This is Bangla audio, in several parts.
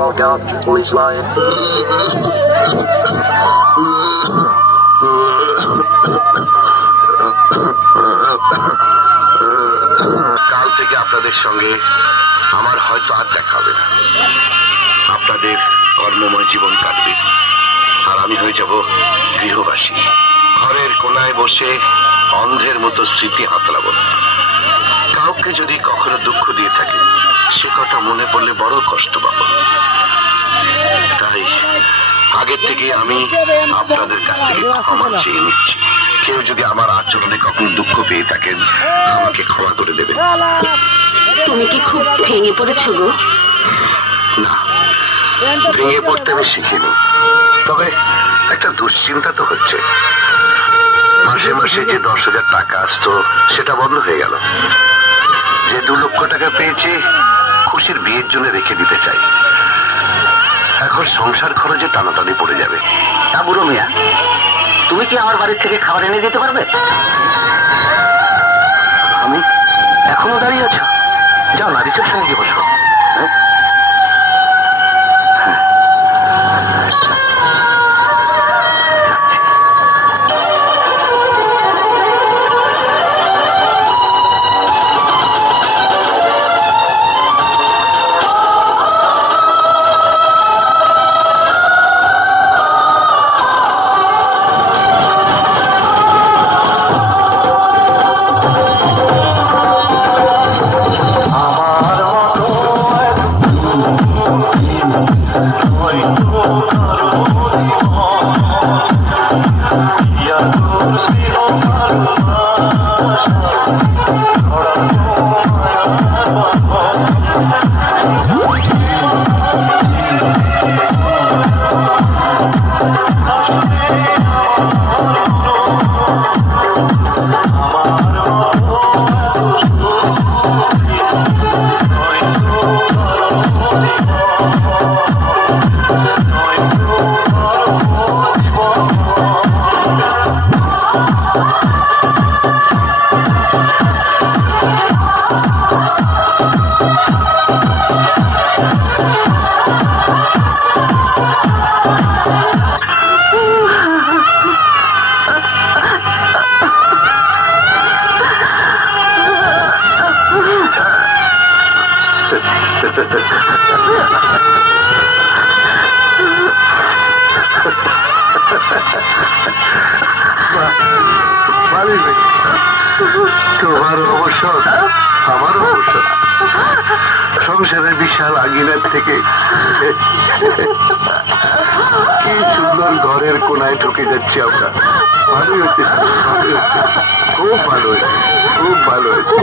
Oh God, please lie. কাল থেকে আপনাদের সঙ্গে আমার হয়তো আর দেখা হবে না। আপনাদের কর্মময় জীবন কাটবে আর আমি হয়ে যাব গৃহবাসী। ঘরের কোনায় বসে অন্ধের মতো স্মৃতি হাতলাব। কাউকে যদি কখনো দুঃখ দিয়ে থাকে সে কথা মনে পড়লে বড় কষ্ট পাবো। তাই আগের থেকে আমি আপনাদের কাছ থেকে ক্ষমা চেয়ে নিচ্ছি। কেউ যদি আমার আচরণে কখনো দুঃখ পেয়ে থাকেন আমাকে ক্ষমা করে দেবেন। তুমি কি খুব ভেঙে পড়েছো গো? না, ভেঙে পড়তে আমি শিখিনি, তবে একটা দুশ্চিন্তা তো হচ্ছে। মাসে মাসে যে 10,000 টাকা আসতো সেটা বন্ধ হয়ে গেল। যে 2 লক্ষ টাকা পেয়েছি খুশির বিয়ের জন্য রেখে দিতে চাই। এখন সংসার খরচে টানাটানি পড়ে যাবে। তা বুড়ো মিয়া, তুমি কি আমার বাড়ির থেকে খাবার এনে দিতে পারবে? আমি এখনো দাঁড়িয়ে আছো? যাও না, রিসেপশনে গিয়ে বসো। তোমার অবসর আমার অবসর। সংসারের বিশাল আগিনার থেকে কি সুন্দর ঘরের কোনায় ঢুকে যাচ্ছি আমরা। ভালোই হচ্ছে, খুব ভালো হয়েছে, খুব ভালো হয়েছে।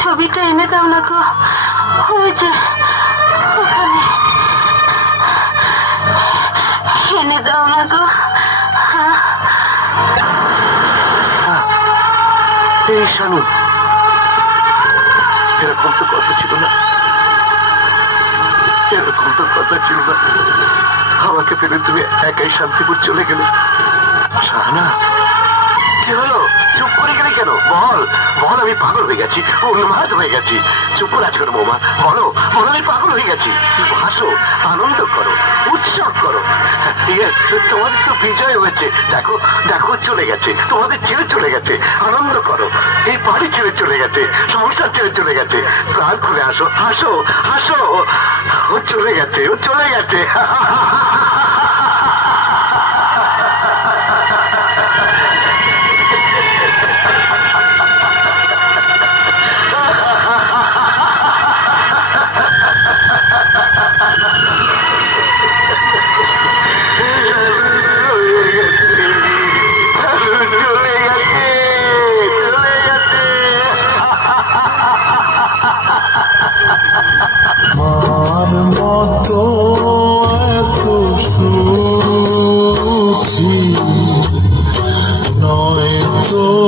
ছবিটা এনে দাও না গো, ওই যে ওখানে এনে দাও না গো। এই শানু, এরকম তো কথা ছিল না, এরকম তো কথা ছিল না। আমাকে ফেলে তুমি একাই শান্তিপুর চলে গেলে। শাহানা, কি হলো? চুপ করে গেলে কেন? বল বল, আমি পাগল হয়ে গেছি, উন্মাদ হয়ে গেছি। চুপ করে আছো কেন বৌমা? বলো বলো, আমি পাগল হয়ে গেছি। হাসো, আনন্দ করো, উৎসব করো। তোমাদের তো বিজয় হয়েছে, দেখো দেখো, চলে গেছে, তোমাদের ছেড়ে চলে গেছে। আনন্দ করো, এই বাড়ি ছেড়ে চলে গেছে, সংসার ছেড়ে চলে গেছে। প্রাণ খুলে হাসো, হাসো হাসো। ও চলে গেছে, ও চলে গেছে। মার মতো এত সুখী নয় তো